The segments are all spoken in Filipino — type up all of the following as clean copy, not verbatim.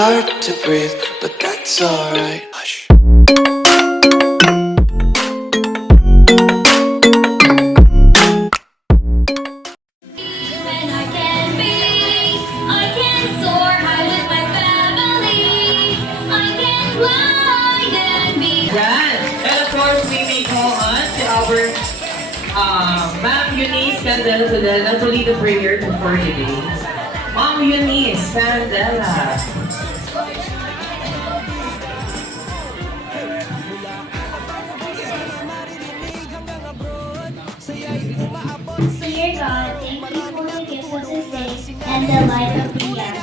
hard to breathe, but that's alright. Hush. Ma'am Eunice Candela to lead the prayer for today. Ma'am Eunice Candela. Dear God, thank you for the gift of this day and the light of the year.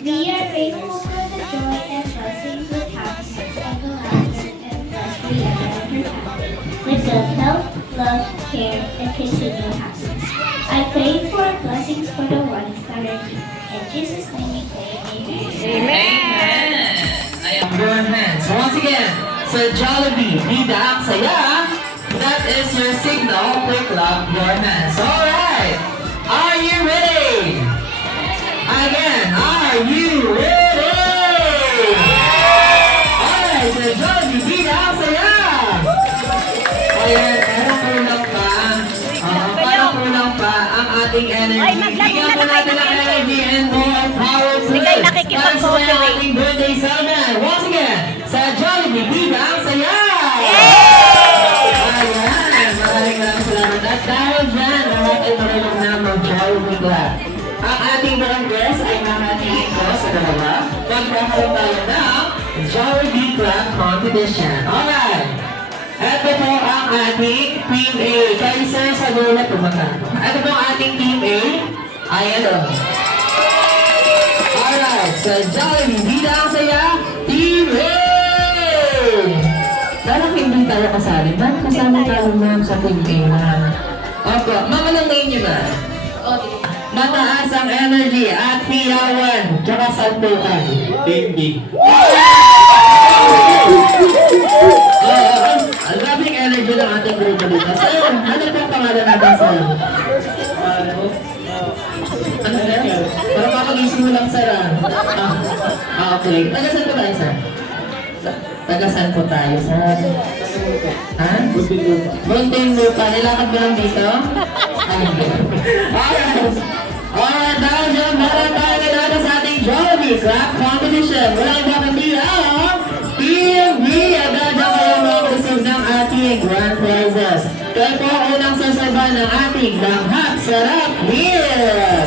We are grateful for the joy and blessings with happiness and the laughter and blessed we are ever have. With good health, love, care, and continual happiness. I pray for blessings for the ones that are here. In Jesus' name we pray. Amen. I am your hands. Once again, sa Jollibee, Bida ang saya. That is your signal to clap your hands. Alright. Are you ready? Again, are you ready? Alright, sa Jollibee, Bida ang saya. Ayan, parang kulang pa ang ating energy. Bigyan po natin ang energy and more powerful. Para sa ating birthday celebration. Once again, sa Jollibee, Bida ang saya. Ayan, maraming salamat. At dahil dyan, ay marunong na mag-Jollibee Club. Ang ating mga guests ay makatingin ko sa dalawa. Magkakaroon tayo ng Jollibee Club Competition. Alright. Ito po ang ating Team A. Kayo sir sa dulo pumunta. Ito po ang ating Team A. Ayan o. Alright. Sa Jollibee, Bida ang saya. Team A! Parang hindi tayo kasali. Ma'am, kasama tayo ma'am sa Team A ma'am. Opo. Ma'am, anong name niyo ba? Mataas ang energy at piyawan. Tsaka salpukan. Team B. Ang grabing energy ng ating grupo dito. So, ano po ang pangalan natin sa ano yan? Para makagising mo lang, sir. Okay. Tagasan po tayo, sir? Tagasan po tayo, sir? Ha? Bunting lupa. Nilakad mo lang dito? Alright. Alright, dahil dyan, meron tayo nilakad sa ating Jollibee Club Competition. Walang iba kundi ang Team B. Agad na kayo mag-receive ng ating grand prizes. Kaya po unang sasaban ng ating langhap sarap meal.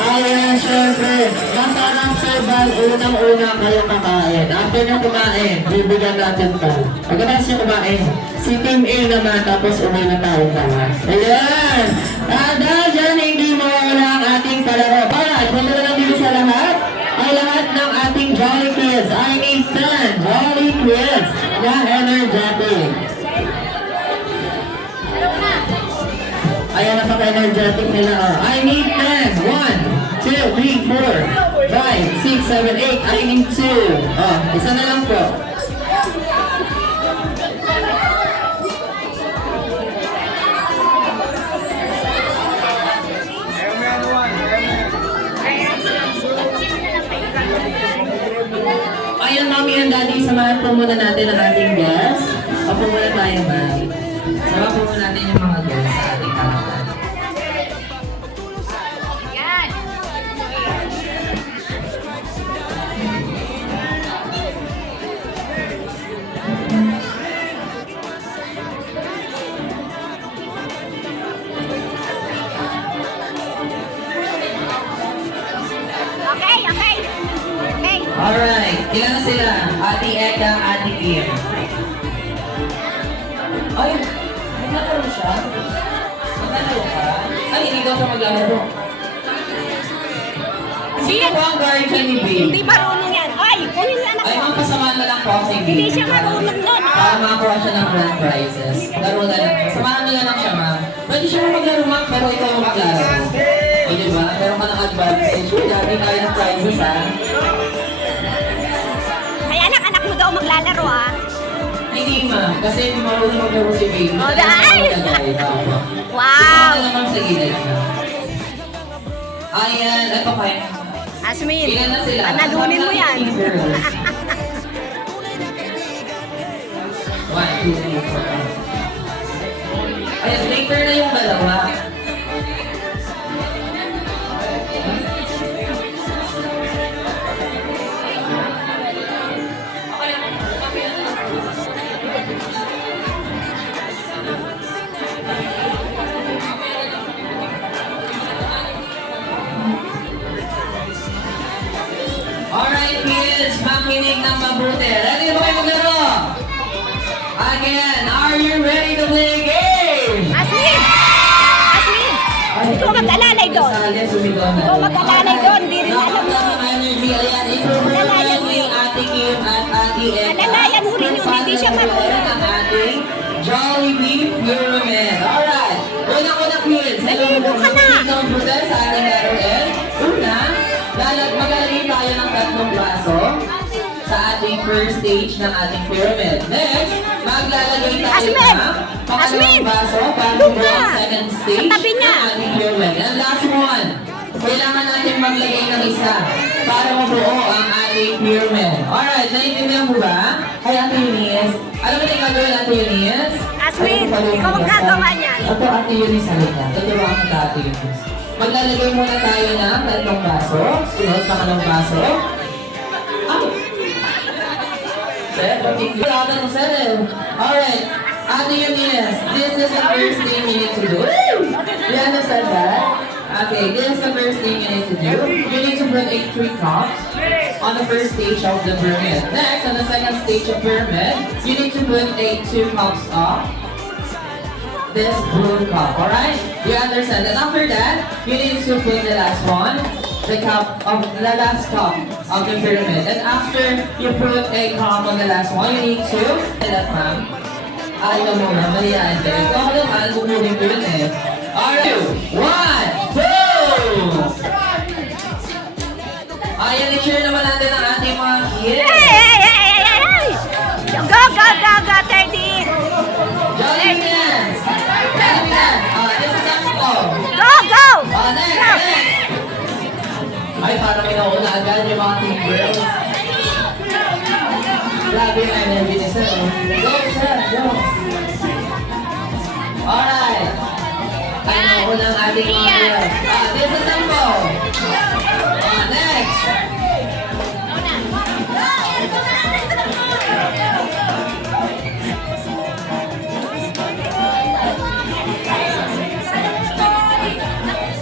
Ayan, syempre, masarap saban, unang-una kayo kakain. After nyo kumain, bibigyan natin pa. Pagkatapos nyo kumain, si Team A naman, tapos uwi na tayo naman. Ayan! At dahil dyan, hindi mawala ang ating palaro. Alright, punta na lang dito sa lahat. Ay lahat ng ating Jolly Kids. I need 10 Jolly Kids na energetic. Ayan, napaka-energetic nila. I need 10. 1, 2, 3, 4, 5, 6, 7, 8. I need 2. Oh, isa na lang po. Ayan, Mommy and Daddy, samahan po muna natin ang ating guests. Opo muna tayo, ma'am. Samahan po muna natin yung mga guests sa ating harapan. Alright, ilan na sila? Ate Eka, Ate Kim. Ay, naglalaro siya? Naglalaro ka? Ay, hindi daw siya maglalaro. Sino po ang guardian ni Babe? Hindi marunong yan. Ay, kunin niya anak Ay, ko. mga kasamaan na lang po ako si Babe. Hindi siya marunong nun. Para makakuha siya ng grand prizes. Laro na lang. Samahan nila lang siya, ma'am. Pwede siya maglaro, ma'am, pero ikaw ang maglaro. O, diba? Meron ka ng advantage. Dami tayo ng prizes, ha? Ay, anak mo daw maglalaro ah. Hindi, ma'am. Kasi hindi marunong maglaro si Babe. Oh, dahil! Wow! Ito naman sa gilid. Ayan, ito kayo. Asmin, Ilan na sila? panalunin mo yan. kids, makinig ng mabuti. Ready ba kayo maglaro? Again, are you ready to play a game? Asmin! Asmin! Hindi ko mag-alalay doon. Hindi ko mag-alalay doon. Hindi rin alam mo. Energy, ayan, i-promote ni Ate Kim at Ate Eka. Alalayan mo rin yun, hindi siya marunong. Ang ating Jollibee Pyramid. Alright, unang-unang kids. Naligo ka na. Itong brutal sa ating laruin. Una, maglalagay tayo ng 3 baso sa ating first stage ng ating pyramid. Next, maglalagay tayo Asmin! ng Asmin! pangalawang baso para Doon mabuo ang ka! second stage Sa tabi niya! ng ating pyramid. And last one, kailangan natin maglagay ng isa para mabuo ang ating pyramid. Alright, naiintindihan mo ba? Ay, Ate Eunice. Alam mo na yung gagawin, Ate Eunice? Asmin, Ay, ikaw ang gagawa niyan. Ito, Ate Eunice, halika. Tuturuan kita, Ate Eunice. Maglalagay muna tayo ng 3 baso. Sunod, pangalawang baso. Ay! Sir, wala ka ng sir eh. Alright, Ate Eunice, this is the first thing you need to do. You understand that? Okay, this is the first thing you need to do. You need to put 3 cups on the first stage of the pyramid. Next, on the second stage of pyramid, you need to put 2 cups of this blue cup, alright? You understand? And after that, you need to put the last one, the last cup of the pyramid. And after you put a cup on the last one, you need to, that ma'am, ayaw mo na, maliyan din. Ito ako naman, bumuhin ko yun eh. Alright, 1, 2! Ayan, i-share naman natin ang ating mga kids. Hey! Go, go, go, go, 30! Jollibee! Jollibee! This is ang ko. Go, go! Next! Ay, parang inauna agad yung mga team girls. Grabe yung energy ni sir. Go, sir! Go! Alright! Ay, nauna ang ating mga girls. This is ang ko. Next!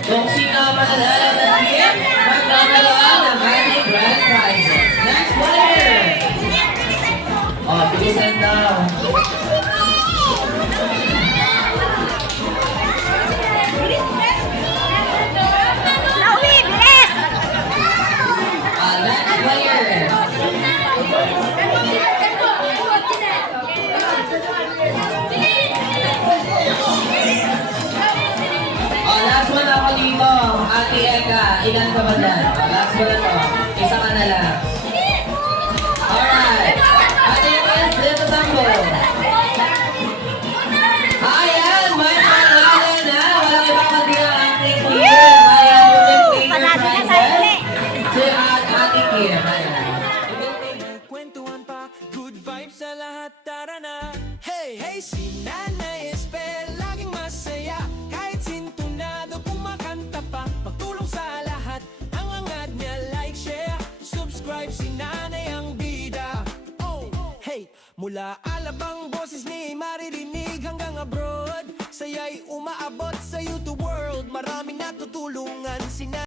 Kung sino ang mananalo ng team, magkakaroon ng ating grand prizes. Next player! Bilisan daw. Lauwi, bilis! Next player! Last one ako dito. Ate Eka, ilan ka ba dyan? Last one na to. Isa ka na lang. Alright. Ate Eka, dito sambo. Ayan, may pangalan na. Walang iba kundi ang ating team. Ayan, you can take your Panalo na tayo prizes. ulit. Si Ate Kim. Ayan. Kwentuhan pa, good vibes sa lahat, tara na. Hey, hey, si Nanay Espe, laging masaya. Kahit sintunado, kumakanta pa. Pagtulong sa lahat, ang angat niya, like, share, subscribe, si Nanay ang bida. Oh, hey, mula alabang boses ni maririnig hanggang abroad. Saya'y umaabot sa YouTube world, maraming natutulungan si Nanay.